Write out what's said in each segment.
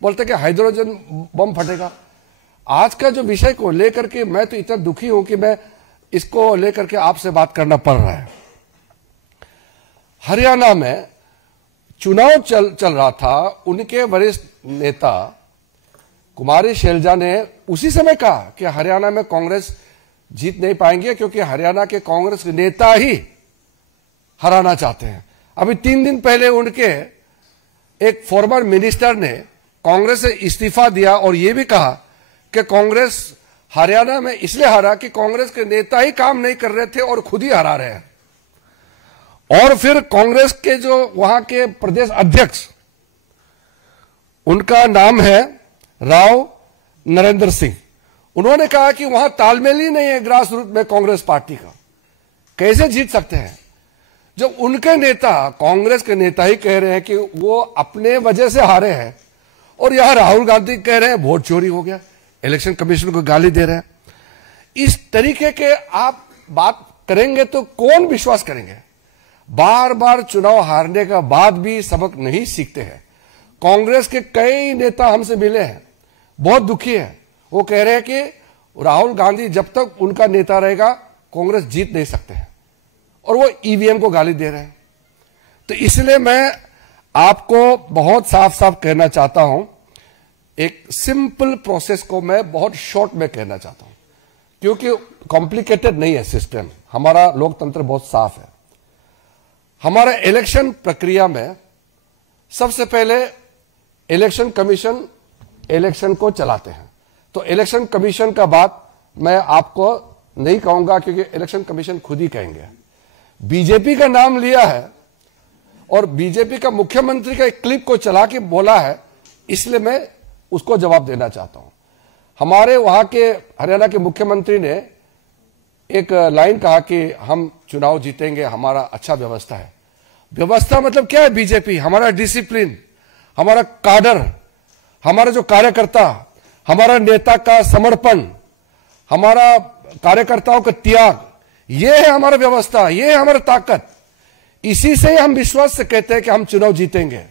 बोलते कि hydrogen bomb फटेगा। आज का जो विषय को लेकर के मैं तो इतना दुखी हूं कि मैं इसको लेकर के आपसे बात करना पड़ रहा है। हरियाणा में चुनाव चल रहा था, उनके वरिष्ठ नेता कुमारी शैलजा ने उसी समय कहा कि हरियाणा में कांग्रेस जीत नहीं पाएंगे क्योंकि हरियाणा के कांग्रेस के नेता ही हराना चाहते हैं। अभी 3 दिन पहले उनके एक फॉर्मर मिनिस्टर ने कांग्रेस से इस्तीफा दिया और यह भी कहा कि कांग्रेस हरियाणा में इसलिए हारा कि कांग्रेस के नेता ही काम नहीं कर रहे थे और खुद ही हरा रहे हैं। और फिर कांग्रेस के जो वहां के प्रदेश अध्यक्ष, उनका नाम है राव नरेंद्र सिंह, उन्होंने कहा कि वहां तालमेल ही नहीं है ग्रास रूट में कांग्रेस पार्टी का, कैसे जीत सकते हैं। जब उनके नेता, कांग्रेस के नेता ही कह रहे हैं कि वो अपने वजह से हारे हैं, और यहां राहुल गांधी कह रहे हैं वोट चोरी हो गया, इलेक्शन कमीशन को गाली दे रहे हैं। इस तरीके के आप बात करेंगे तो कौन विश्वास करेंगे। बार बार चुनाव हारने का बाद भी सबक नहीं सीखते हैं। कांग्रेस के कई नेता हमसे मिले हैं, बहुत दुखी है। वो कह रहे हैं कि राहुल गांधी जब तक उनका नेता रहेगा कांग्रेस जीत नहीं सकते हैं, और वो ईवीएम को गाली दे रहे हैं। तो इसलिए मैं आपको बहुत साफ साफ कहना चाहता हूं, एक सिंपल प्रोसेस को मैं बहुत शॉर्ट में कहना चाहता हूं, क्योंकि कॉम्प्लिकेटेड नहीं है सिस्टम। हमारा लोकतंत्र बहुत साफ है। हमारा इलेक्शन प्रक्रिया में सबसे पहले इलेक्शन कमीशन इलेक्शन को चलाते हैं। तो इलेक्शन कमीशन का बात मैं आपको नहीं कहूंगा, क्योंकि इलेक्शन कमीशन खुद ही कहेंगे। बीजेपी का नाम लिया है और बीजेपी का मुख्यमंत्री का एक क्लिप को चला के बोला है, इसलिए मैं उसको जवाब देना चाहता हूं। हमारे वहां के हरियाणा के मुख्यमंत्री ने एक लाइन कहा कि हम चुनाव जीतेंगे, हमारा अच्छा व्यवस्था है। व्यवस्था मतलब क्या है बीजेपी? हमारा डिसिप्लिन, हमारा काडर, हमारा जो कार्यकर्ता, हमारा नेता का समर्पण, हमारा कार्यकर्ताओं का त्याग, ये है हमारा व्यवस्था, ये है हमारी ताकत। इसी से हम विश्वास से कहते हैं कि हम चुनाव जीतेंगे।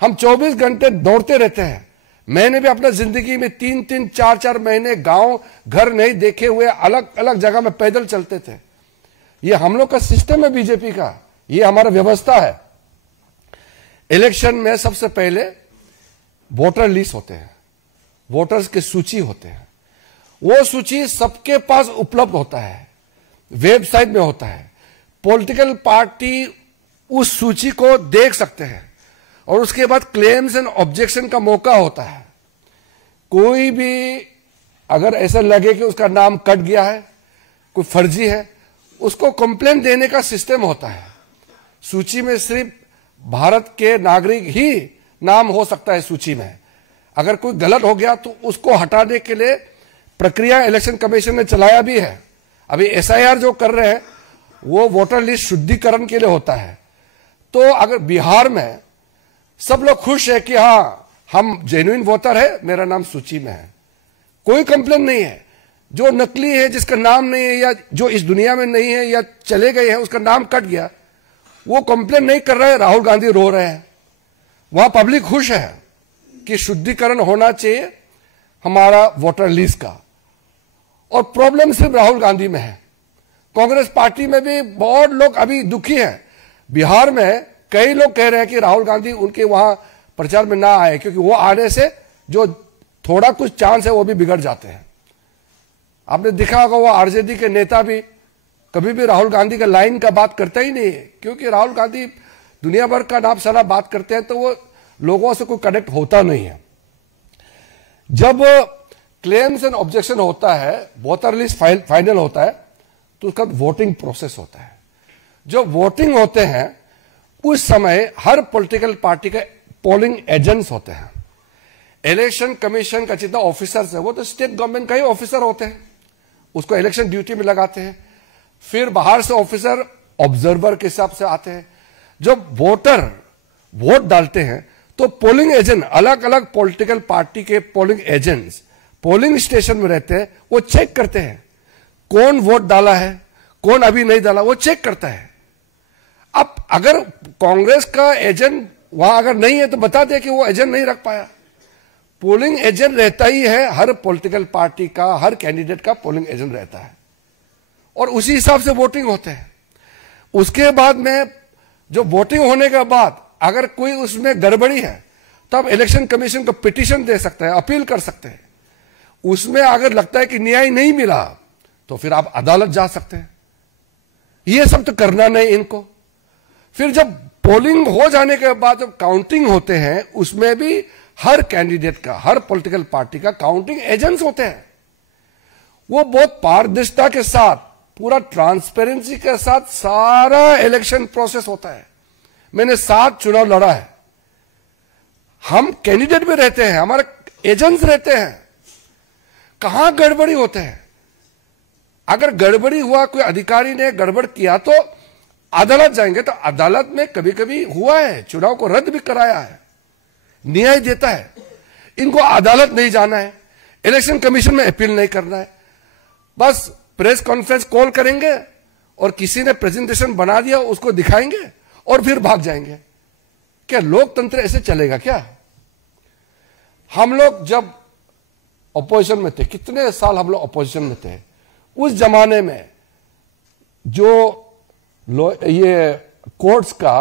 हम 24 घंटे दौड़ते रहते हैं। मैंने भी अपना जिंदगी में 3-3, 4-4 महीने गांव घर नहीं देखे हुए अलग अलग जगह में पैदल चलते थे। ये हम लोग का सिस्टम है बीजेपी का, ये हमारा व्यवस्था है। इलेक्शन में सबसे पहले वोटर लिस्ट होते हैं, वोटर्स की सूची होते हैं। वो सूची सबके पास उपलब्ध होता है, वेबसाइट में होता है। पॉलिटिकल पार्टी उस सूची को देख सकते हैं और उसके बाद क्लेम्स एंड ऑब्जेक्शन का मौका होता है। कोई भी अगर ऐसा लगे कि उसका नाम कट गया है, कोई फर्जी है, उसको कंप्लेंट देने का सिस्टम होता है। सूची में सिर्फ भारत के नागरिक ही नाम हो सकता है सूची में। अगर कोई गलत हो गया तो उसको हटाने के लिए प्रक्रिया इलेक्शन कमीशन ने चलाया भी है। अभी एसआईआर जो कर रहे हैं वो वोटर लिस्ट शुद्धिकरण के लिए होता है। तो अगर बिहार में सब लोग खुश है कि हाँ हम जेन्युइन वोटर है, मेरा नाम सूची में है, कोई कंप्लेन नहीं है। जो नकली है, जिसका नाम नहीं है या जो इस दुनिया में नहीं है या चले गए हैं, उसका नाम कट गया, वो कंप्लेन नहीं कर रहा है, राहुल गांधी रो रहे हैं। वहां पब्लिक खुश है कि शुद्धिकरण होना चाहिए हमारा वोटर लिस्ट का। और प्रॉब्लम सिर्फ राहुल गांधी में है। कांग्रेस पार्टी में भी बहुत लोग अभी दुखी हैं। बिहार में कई लोग कह रहे हैं कि राहुल गांधी उनके वहां प्रचार में ना आए, क्योंकि वो आने से जो थोड़ा कुछ चांस है वो भी बिगड़ जाते हैं। आपने देखा होगा वो आरजेडी के नेता भी कभी भी राहुल गांधी का लाइन का बात करता ही नहीं है, क्योंकि राहुल गांधी दुनिया भर का नाम सारा बात करते हैं तो वो लोगों से कोई कनेक्ट होता नहीं है। जब क्लेम्स एंड ऑब्जेक्शन होता है, वोटर लिस्ट फाइनल होता है, तो उसका वोटिंग प्रोसेस होता है। जो वोटिंग होते हैं उस समय हर पॉलिटिकल पार्टी के पोलिंग एजेंट्स होते हैं। इलेक्शन कमीशन का जितना ऑफिसर्स है वो तो स्टेट गवर्नमेंट का ही ऑफिसर होते हैं, उसको इलेक्शन ड्यूटी में लगाते हैं। फिर बाहर से ऑफिसर ऑब्जर्वर के हिसाब से आते हैं। जब वोटर वोट डालते हैं तो पोलिंग एजेंट, अलग अलग पॉलिटिकल पार्टी के पोलिंग एजेंट्स पोलिंग स्टेशन में रहते हैं। वो चेक करते हैं कौन वोट डाला है, कौन अभी नहीं डाला, वो चेक करता है। अब अगर कांग्रेस का एजेंट वहां अगर नहीं है तो बता दे कि वो एजेंट नहीं रख पाया। पोलिंग एजेंट रहता ही है, हर पॉलिटिकल पार्टी का, हर कैंडिडेट का पोलिंग एजेंट रहता है और उसी हिसाब से वोटिंग होते हैं। उसके बाद में जो वोटिंग होने के बाद अगर कोई उसमें गड़बड़ी है तो आप इलेक्शन कमीशन को पिटीशन दे सकते हैं, अपील कर सकते हैं। उसमें अगर लगता है कि न्याय नहीं मिला तो फिर आप अदालत जा सकते हैं। ये सब तो करना नहीं इनको। फिर जब पोलिंग हो जाने के बाद जब काउंटिंग होते हैं उसमें भी हर कैंडिडेट का, हर पॉलिटिकल पार्टी का काउंटिंग एजेंट्स होते हैं। वो बहुत पारदर्शिता के साथ, पूरा ट्रांसपेरेंसी के साथ सारा इलेक्शन प्रोसेस होता है। मैंने 7 चुनाव लड़ा है। हम कैंडिडेट भी रहते हैं, हमारे एजेंट्स रहते हैं। कहां गड़बड़ी होते हैं? अगर गड़बड़ी हुआ, कोई अधिकारी ने गड़बड़ किया तो अदालत जाएंगे। तो अदालत में कभी कभी हुआ है, चुनाव को रद्द भी कराया है, न्याय देता है। इनको अदालत नहीं जाना है, इलेक्शन कमीशन में अपील नहीं करना है। बस प्रेस कॉन्फ्रेंस कॉल करेंगे और किसी ने प्रेजेंटेशन बना दिया उसको दिखाएंगे और फिर भाग जाएंगे। क्या लोकतंत्र ऐसे चलेगा क्या? हम लोग जब अपोजिशन में थे, कितने साल हम लोग अपोजिशन में थे, उस जमाने में जो ये कोर्ट्स का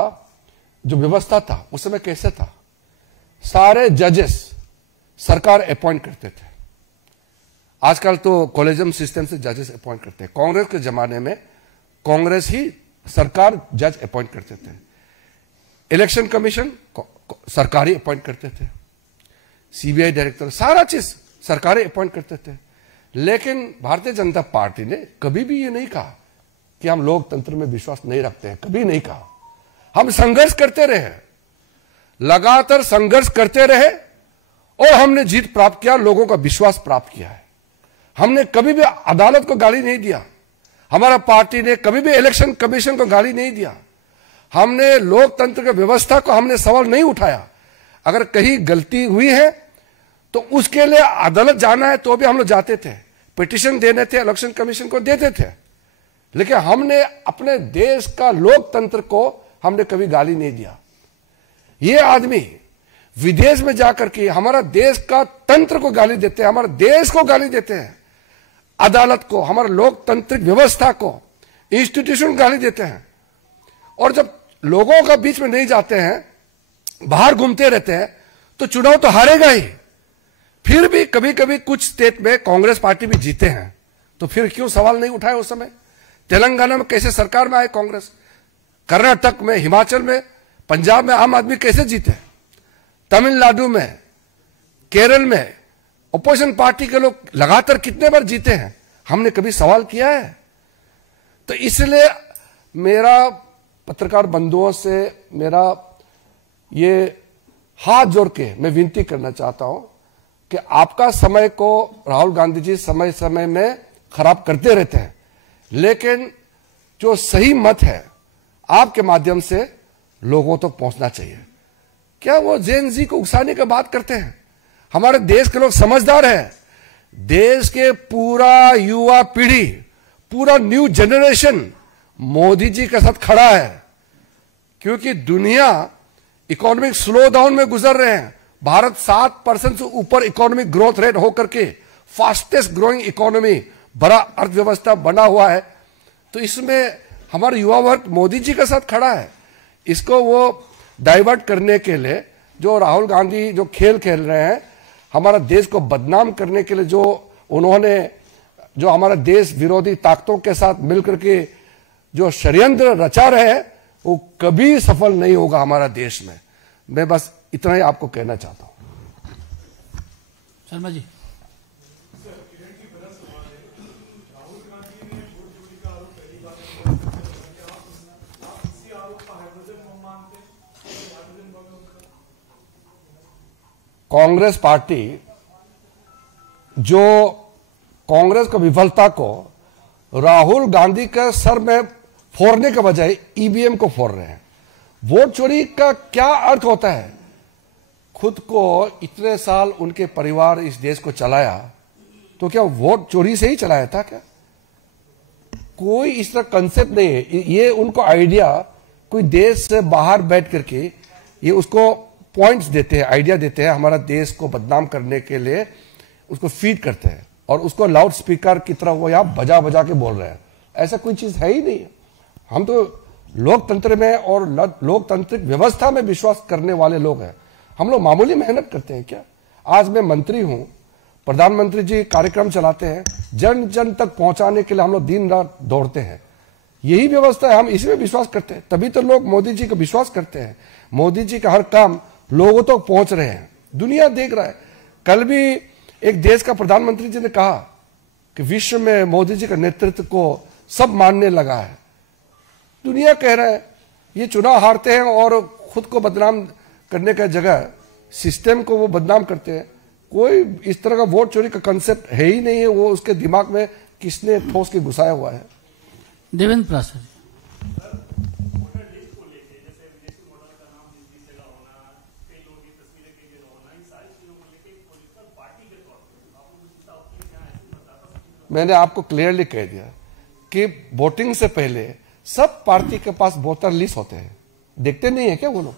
जो व्यवस्था था उस समय कैसे था? सारे जजेस सरकार अपॉइंट करते थे। आजकल तो कॉलेजियम सिस्टम से जजेस अपॉइंट करते हैं। कांग्रेस के जमाने में कांग्रेस ही सरकार जज अपॉइंट करते थे। इलेक्शन कमीशन सरकारी अपॉइंट करते थे, सीबीआई डायरेक्टर, सारा चीज सरकारी अपॉइंट करते थे। लेकिन भारतीय जनता पार्टी ने कभी भी ये नहीं कहा कि हम लोकतंत्र में विश्वास नहीं रखते हैं, कभी नहीं कहा। हम संघर्ष करते रहे, लगातार संघर्ष करते रहे और हमने जीत प्राप्त किया, लोगों का विश्वास प्राप्त किया है। हमने कभी भी अदालत को गाली नहीं दिया, हमारा पार्टी ने कभी भी इलेक्शन कमीशन को गाली नहीं दिया। हमने लोकतंत्र की व्यवस्था को हमने सवाल नहीं उठाया। अगर कहीं गलती हुई है तो उसके लिए अदालत जाना है तो भी हम लोग जाते थे, पिटीशन देने थे, इलेक्शन कमीशन को देते थे। लेकिन हमने अपने देश का लोकतंत्र को हमने कभी गाली नहीं दिया। ये आदमी विदेश में जाकर के हमारा देश का तंत्र को गाली देते हैं, हमारे देश को गाली देते हैं, अदालत को, हमारे लोकतांत्रिक व्यवस्था को, इंस्टीट्यूशन को गाली देते हैं। और जब लोगों का बीच में नहीं जाते हैं, बाहर घूमते रहते हैं, तो चुनाव तो हारेगा ही। फिर भी कभी कभी कुछ स्टेट में कांग्रेस पार्टी भी जीते हैं, तो फिर क्यों सवाल नहीं उठाए उस समय? तेलंगाना में कैसे सरकार में आए कांग्रेस, कर्नाटक में, हिमाचल में, पंजाब में आम आदमी कैसे जीते, तमिलनाडु में, केरल में अपोजिशन पार्टी के लोग लगातार कितने बार जीते हैं? हमने कभी सवाल किया है? तो इसलिए मेरा पत्रकार बंधुओं से मेरा ये हाथ जोड़ के मैं विनती करना चाहता हूं कि आपका समय को राहुल गांधी जी समय समय में खराब करते रहते हैं, लेकिन जो सही मत है आपके माध्यम से लोगों तक तो पहुंचना चाहिए। क्या वो जेन जी को उकसाने की बात करते हैं? हमारे देश के लोग समझदार हैं। देश के पूरा युवा पीढ़ी, पूरा न्यू जनरेशन मोदी जी के साथ खड़ा है, क्योंकि दुनिया इकोनॉमिक स्लो डाउन में गुजर रहे हैं। भारत 7% से ऊपर इकोनॉमिक ग्रोथ रेट होकर के फास्टेस्ट ग्रोइंग इकोनॉमी, बड़ा अर्थव्यवस्था बना हुआ है। तो इसमें हमारा युवा वर्ग मोदी जी के साथ खड़ा है। इसको वो डाइवर्ट करने के लिए जो राहुल गांधी जो खेल खेल रहे हैं, हमारा देश को बदनाम करने के लिए जो उन्होंने जो हमारा देश विरोधी ताकतों के साथ मिलकर के जो षड्यंत्र रचा रहे हैं, वो कभी सफल नहीं होगा हमारा देश में। मैं बस इतना ही आपको कहना चाहता हूं। शर्मा जी, कांग्रेस पार्टी जो कांग्रेस की विफलता को राहुल गांधी के सर में फोड़ने के बजाय ईवीएम को फोड़ रहे हैं। वोट चोरी का क्या अर्थ होता है? खुद को इतने साल उनके परिवार इस देश को चलाया, तो क्या वोट चोरी से ही चलाया था क्या? कोई इस तरह कंसेप्ट नहीं है। ये उनको आइडिया कोई देश से बाहर बैठ करके ये उसको पॉइंट्स देते हैं, आइडिया देते हैं, हमारा देश को बदनाम करने के लिए उसको फीड करते हैं और उसको लाउड स्पीकर की तरह वो यहाँ बजा बजा के बोल रहे हैं। ऐसा कोई चीज है ही नहीं। हम तो लोकतंत्र में और लोकतांत्रिक व्यवस्था में विश्वास करने वाले लोग हैं। हम लोग मामूली मेहनत करते हैं क्या? आज मैं मंत्री हूं, प्रधानमंत्री जी कार्यक्रम चलाते हैं, जन जन तक पहुंचाने के लिए हम लोग दिन रात दौड़ते हैं। यही व्यवस्था है, हम इसी में विश्वास करते हैं, तभी तो लोग मोदी जी को विश्वास करते हैं। मोदी जी का हर काम लोगों तक पहुंच रहे हैं, दुनिया देख रहा है। कल भी एक देश का प्रधानमंत्री जी ने कहा कि विश्व में मोदी जी का नेतृत्व को सब मानने लगा है। दुनिया कह रहा है, ये चुनाव हारते हैं और खुद को बदनाम करने का जगह सिस्टम को वो बदनाम करते हैं। कोई इस तरह का वोट चोरी का कंसेप्ट है ही नहीं है, वो उसके दिमाग में किसने ठोस के घुसाया हुआ है। देवेंद्र प्रसाद मैंने आपको क्लियरली कह दिया कि वोटिंग से पहले सब पार्टी के पास वोटर लिस्ट होते हैं। देखते नहीं है क्या वो लोग?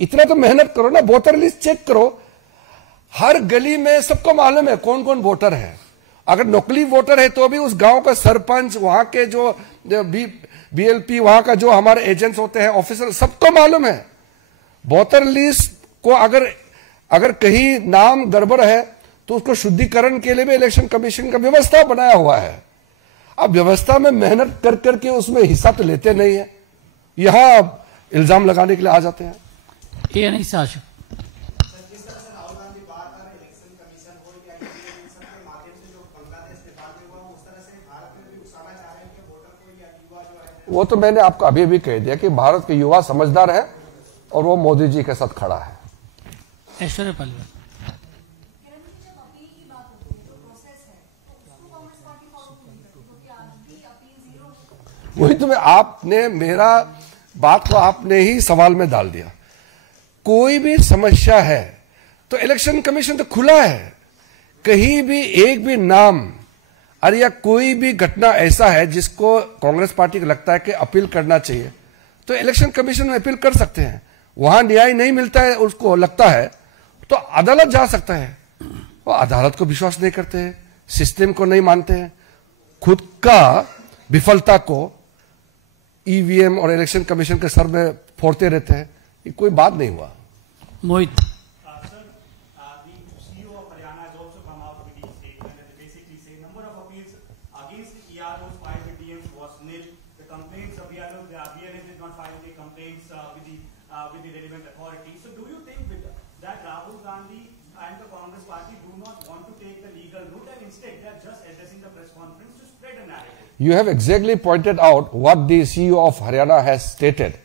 इतना तो मेहनत करो ना, वोटर लिस्ट चेक करो। हर गली में सबको मालूम है कौन कौन वोटर है। अगर नकली वोटर है तो भी उस गांव का सरपंच, वहां के जो बीएलपी, वहां का जो हमारे एजेंट्स होते हैं, ऑफिसर, सबको मालूम है। वोटर लिस्ट को अगर कहीं नाम गड़बड़ है तो उसको शुद्धिकरण के लिए भी इलेक्शन कमीशन का व्यवस्था बनाया हुआ है। अब व्यवस्था में मेहनत कर करके उसमें हिस्सा तो लेते नहीं है, यहां इल्जाम लगाने के लिए आ जाते हैं। ये नहीं शासक वो तो मैंने आपको अभी भी कह दिया कि भारत के युवा समझदार है और वो मोदी जी के साथ खड़ा है। ऐश्वर्या पालीवाल वही तो आपने मेरा बात को आपने ही सवाल में डाल दिया। कोई भी समस्या है तो इलेक्शन कमीशन तो खुला है। कहीं भी एक भी नाम अरे या कोई भी घटना ऐसा है जिसको कांग्रेस पार्टी को लगता है कि अपील करना चाहिए तो इलेक्शन कमीशन में अपील कर सकते हैं। वहां न्याय नहीं मिलता है, उसको लगता है तो अदालत जा सकता है। वो अदालत को विश्वास नहीं करते हैं, सिस्टम को नहीं मानते हैं, खुद का विफलता को ईवीएम और इलेक्शन कमीशन के सर में फोड़ते रहते हैं। ये कोई बात नहीं हुआ। मोहित with the relevant authorities. So do you think that Rahul Gandhi and the Congress party do not want to take the legal route and instead they are just addressing the press conference to spread a narrative? You have exactly pointed out what the CEO of Haryana has stated.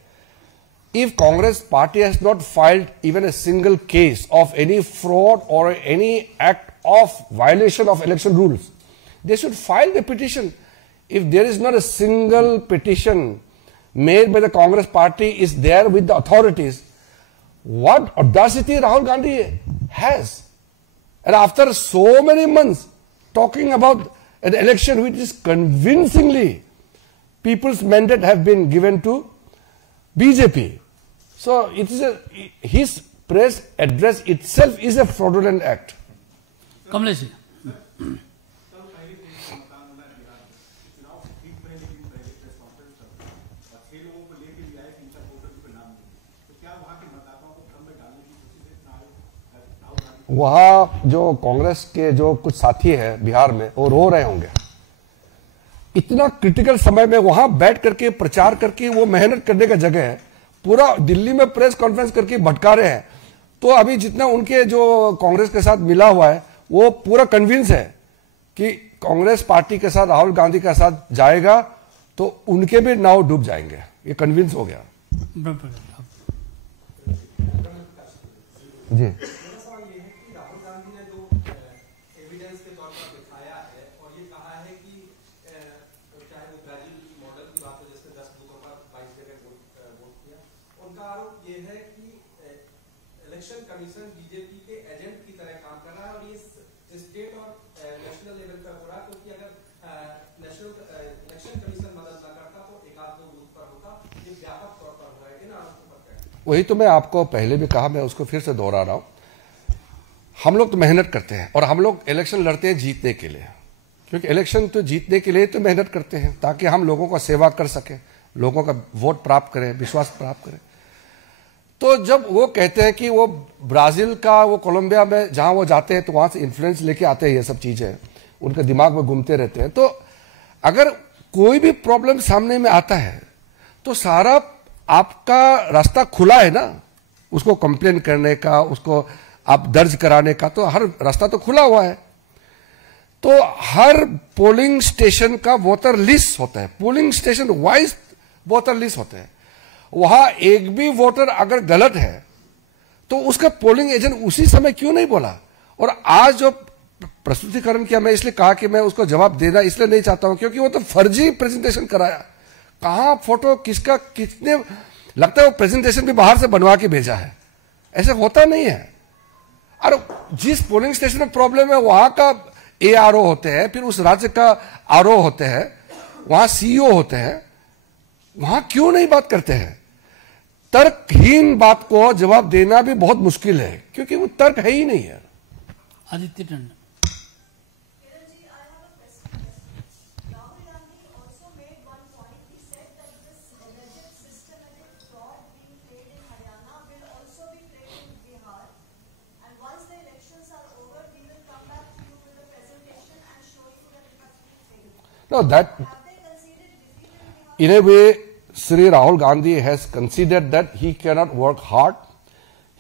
If Congress party has not filed even a single case of any fraud or any act of violation of election rules, they should file the petition. If there is not a single petition made by the Congress party is there with the authorities, what audacity Rahul Gandhi has. And after so many months talking about an election which is convincingly people's mandate have been given to BJP. So it is his press address itself is a fraudulent act. Kamlesh वहां जो कांग्रेस के जो कुछ साथी हैं बिहार में वो रो रहे होंगे। इतना क्रिटिकल समय में वहां बैठ करके प्रचार करके वो मेहनत करने का जगह है, पूरा दिल्ली में प्रेस कॉन्फ्रेंस करके भटका रहे हैं। तो अभी जितना उनके जो कांग्रेस के साथ मिला हुआ है वो पूरा कन्विंस है कि कांग्रेस पार्टी के साथ राहुल गांधी के साथ जाएगा तो उनके भी नाव डूब जाएंगे, ये कन्विंस हो गया। जी कमीशन बीजेपी के एजेंट की तरह काम कर रहा है और ये स्टेट और नेशनल लेवल पर हो रहा है, क्योंकि अगर नेशनल इलेक्शन कमीशन मदद न करता तो एक आध दो बूथ पर होता। ये व्यापक तौर पर हो रहा है इन आरोपों पर क्या? वही तो मैं आपको पहले भी कहा, मैं उसको फिर से दोहरा रहा हूं। हम लोग तो मेहनत करते हैं और हम लोग इलेक्शन लड़ते हैं जीतने के लिए, क्योंकि इलेक्शन तो जीतने के लिए तो मेहनत करते हैं ताकि हम लोगों का सेवा कर सकें, लोगों का वोट प्राप्त करें, विश्वास प्राप्त करें। तो जब वो कहते हैं कि वो ब्राजील का, वो कोलंबिया में जहां वो जाते हैं तो वहां से इन्फ्लुएंस लेके आते हैं, ये सब चीजें उनके दिमाग में घूमते रहते हैं। तो अगर कोई भी प्रॉब्लम सामने में आता है तो सारा आपका रास्ता खुला है ना, उसको कंप्लेन करने का, उसको आप दर्ज कराने का, तो हर रास्ता तो खुला हुआ है। तो हर पोलिंग स्टेशन का वोटर लिस्ट होता है, polling station wise voter list होते हैं। वहां एक भी वोटर अगर गलत है तो उसका पोलिंग एजेंट उसी समय क्यों नहीं बोला? और आज जो प्रस्तुतिकरण किया, मैं इसलिए कहा कि मैं उसको जवाब देना इसलिए नहीं चाहता हूं क्योंकि वो तो फर्जी प्रेजेंटेशन कराया। कहां फोटो किसका कितने, लगता है वो प्रेजेंटेशन भी बाहर से बनवा के भेजा है, ऐसे होता नहीं है। और जिस पोलिंग स्टेशन में प्रॉब्लम है वहां का ARO होते हैं, फिर उस राज्य का RO होते हैं, वहां CEO होते हैं, वहां क्यों नहीं बात करते हैं? तर्कहीन बात को जवाब देना भी बहुत मुश्किल है क्योंकि वो तर्क है ही नहीं है। Aditya Tandon. No, that in a way, Sri Rahul Gandhi has considered that he cannot work hard,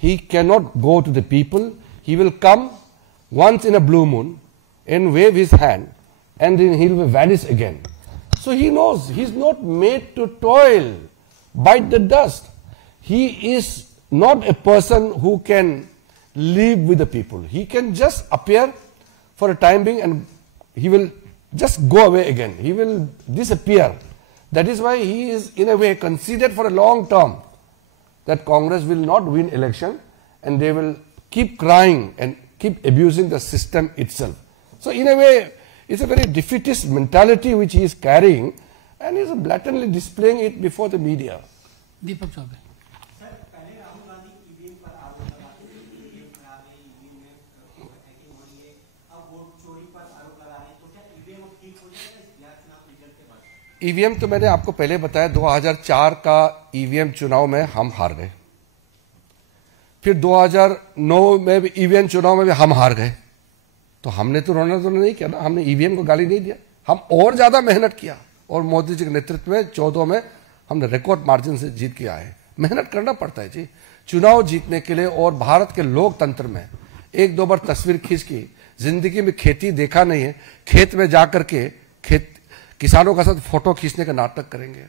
he cannot go to the people, he will come once in a blue moon and wave his hand and then he will vanish again. So he knows he is not made to toil, bite the dust. He is not a person who can live with the people. He can just appear for a time being and he will just go away again. He will disappear. That is why he is in a way considered for a long term that Congress will not win election and they will keep crying and keep abusing the system itself. So in a way, it's a very defeatist mentality which he is carrying and he is blatantly displaying it before the media. Deepak Choubey. Sir, पहले Rahul Gandhi EVM पर आरोप लगाते थे, EVM खराब है, EVM में hacking हो रही है, अब वोट चोरी पर आरोप लगा रहे हैं, तो क्या ईवीएम अब ठीक हो जाएगा इस बिहार चुनाव रिजल्ट के बाद? ईवीएम तो मैंने आपको पहले बताया, 2004 का ईवीएम चुनाव में हम हार गए, फिर 2009 में भी ईवीएम चुनाव में भी हम हार गए। तो हमने तो रोना नहीं किया ना, हमने ईवीएम को गाली नहीं दिया, हम और ज्यादा मेहनत किया और मोदी जी के नेतृत्व में 14 में हमने रिकॉर्ड मार्जिन से जीत के आए। मेहनत करना पड़ता है जी चुनाव जीतने के लिए। और भारत के लोकतंत्र में एक दो बार तस्वीर खींच की, जिंदगी में खेती देखा नहीं है, खेत में जाकर के किसानों का साथ फोटो खींचने का नाटक करेंगे।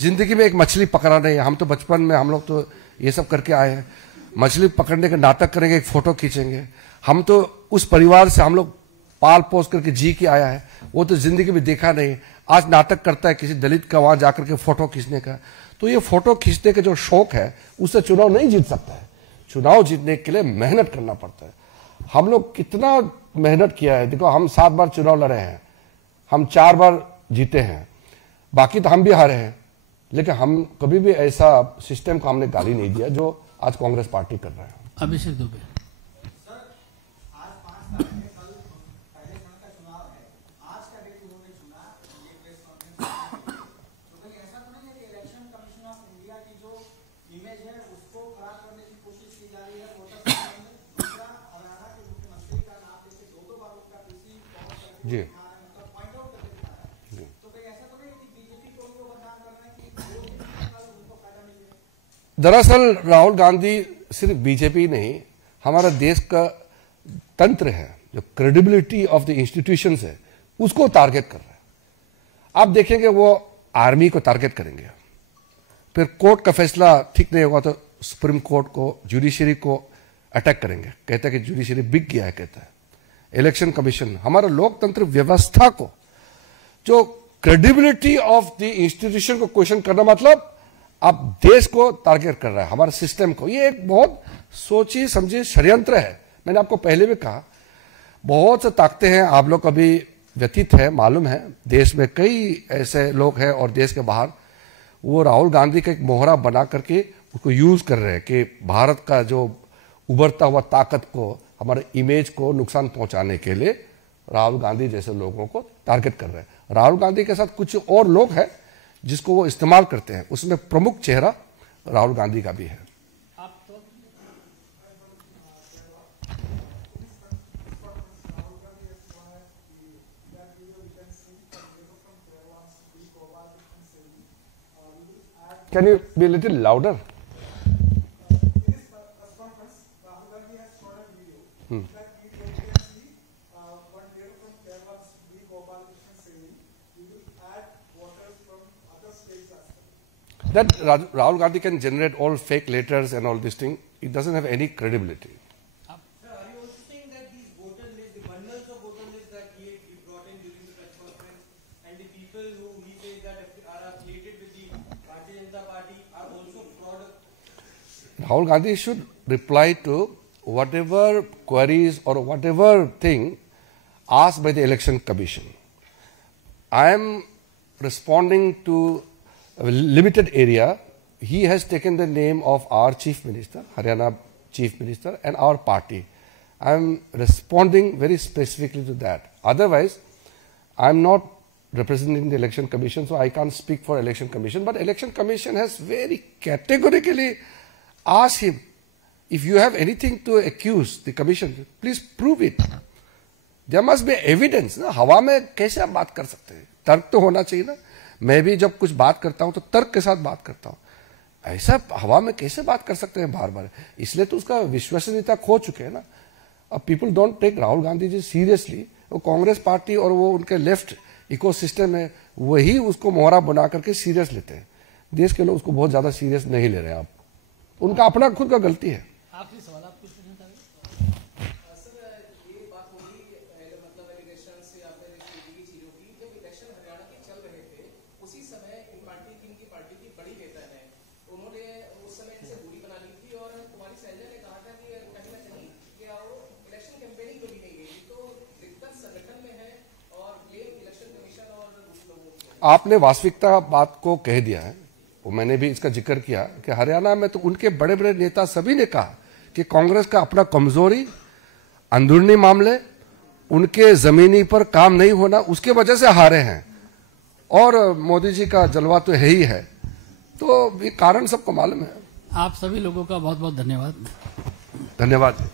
जिंदगी में एक मछली पकड़ा नहीं है, हम तो बचपन में हम लोग तो ये सब करके आए हैं, मछली पकड़ने का नाटक करेंगे, एक फोटो खींचेंगे। हम तो उस परिवार से हम लोग पाल पोस करके जी के आया है, वो तो जिंदगी में देखा नहीं, आज नाटक करता है किसी दलित का वहां जाकर के फोटो खींचने का। तो ये फोटो खींचने का जो शौक है उससे चुनाव नहीं जीत सकता है। चुनाव जीतने के लिए मेहनत करना पड़ता है। हम लोग कितना मेहनत किया है, देखो हम 7 बार चुनाव लड़े हैं, हम 4 बार जीते हैं, बाकी तो हम भी हारे हैं, लेकिन हम कभी भी ऐसा सिस्टम को हमने गाली नहीं दिया जो आज कांग्रेस पार्टी कर रहा है। अभिषेक दुबे। सर, आज 5 तारीख में कल पहले चरण का चुनाव है, आज का डेट उन्होंने चुना ये प्रेस कॉन्फ्रेंस, तो कहीं ऐसा तो नहीं है कि इलेक्शन कमीशन ऑफ इंडिया की जो इमेज है उसको खराब करने की कोशिश की जा रही है? वोटर में दूसरा हरियाणा के मुख्यमंत्री का नाम लेके 2 बार उनका पीसी जी मतलब पॉइंट आउट करके दिखा रहा है, तो कहीं ऐसा तो नहीं कि बीजेपी को उनको बदनाम करना है कि जो उनको फायदा मिल जाए? दरअसल राहुल गांधी सिर्फ बीजेपी नहीं, हमारा देश का तंत्र है, जो क्रेडिबिलिटी ऑफ द इंस्टीट्यूशंस है, उसको टारगेट कर रहा है। आप देखेंगे वो आर्मी को टारगेट करेंगे, फिर कोर्ट का फैसला ठीक नहीं होगा तो सुप्रीम कोर्ट को, जुडिशरी को अटैक करेंगे, कहता है कि जुडिशरी बिक गया है, कहता है इलेक्शन कमीशन, हमारा लोकतंत्र व्यवस्था को, जो क्रेडिबिलिटी ऑफ द इंस्टीट्यूशन को क्वेश्चन करना, मतलब आप देश को टारगेट कर रहा है, हमारे सिस्टम को। ये एक बहुत सोची समझी षड्यंत्र है। मैंने आपको पहले भी कहा, बहुत से ताकतें हैं, आप लोग कभी व्यतीत है, मालूम है, देश में कई ऐसे लोग हैं और देश के बाहर, वो राहुल गांधी का एक मोहरा बना करके उसको यूज कर रहे हैं कि भारत का जो उभरता हुआ ताकत को, हमारे इमेज को नुकसान पहुंचाने के लिए राहुल गांधी जैसे लोगों को टारगेट कर रहे हैं। राहुल गांधी के साथ कुछ और लोग हैं जिसको वो इस्तेमाल करते हैं, उसमें प्रमुख चेहरा राहुल गांधी का भी है। Can you be a little louder? That Rahul Gandhi can generate all fake letters and all this thing. It doesn't have any credibility. Sir, are you also saying that these voter lists, the bundles of voter lists that he brought in during the press conference, and the people who he says that are affiliated with the Bharatiya Janata Party are also fraud? Rahul Gandhi should reply to whatever queries or whatever thing asked by the Election Commission. I am responding to a limited area. He has taken the name of our Chief Minister, Haryana Chief Minister, and our party. I am responding very specifically to that. Otherwise, I am not representing the Election Commission, so I can't speak for Election Commission. But Election Commission has very categorically asked him, if you have anything to accuse the Commission, please prove it. There must be evidence. ना हवा में कैसे आप बात कर सकते हैं? तर्क तो होना चाहिए ना। मैं भी जब कुछ बात करता हूं तो तर्क के साथ बात करता हूं। ऐसा हवा में कैसे बात कर सकते हैं बार बार? इसलिए तो उसका विश्वसनीयता खो चुके हैं ना। अब people don't take Rahul Gandhi ji seriously. वो कांग्रेस पार्टी और वो उनके लेफ्ट इकोसिस्टम है, वही उसको मोहरा बना करके सीरियस लेते हैं। देश के लोग उसको बहुत ज्यादा सीरियस नहीं ले रहे हैं। आप उनका अपना खुद का गलती है। आखिरी सवाल आप कुछ पूछना चाहेंगे? सर, ये बात होगी मतलब एलिगेशन से या फिर की चीजों की, जब इलेक्शन हरियाणा के चल रहे थे उसी समय इन पार्टी की पार्टी की बड़ी नेता है, उन्होंने उस समय इनसे दूरी बना ली थी और कुमारी सैलजा ने कहा था कि कहीं ना कहीं कि वो इलेक्शन कैंपेनिंग में भी नहीं गई, तो दिक्कत संगठन में है और ब्लेम इलेक्शन कमीशन और लोगों की। आपने वास्तविकता बात को कह दिया है। वो मैंने भी इसका जिक्र किया कि हरियाणा में तो उनके बड़े बड़े नेता सभी ने कहा कि कांग्रेस का अपना कमजोरी, अंदरूनी मामले, उनके जमीनी पर काम नहीं होना, उसके वजह से हारे हैं। और मोदी जी का जलवा तो है ही है, तो ये कारण सबको मालूम है। आप सभी लोगों का बहुत बहुत धन्यवाद। धन्यवाद।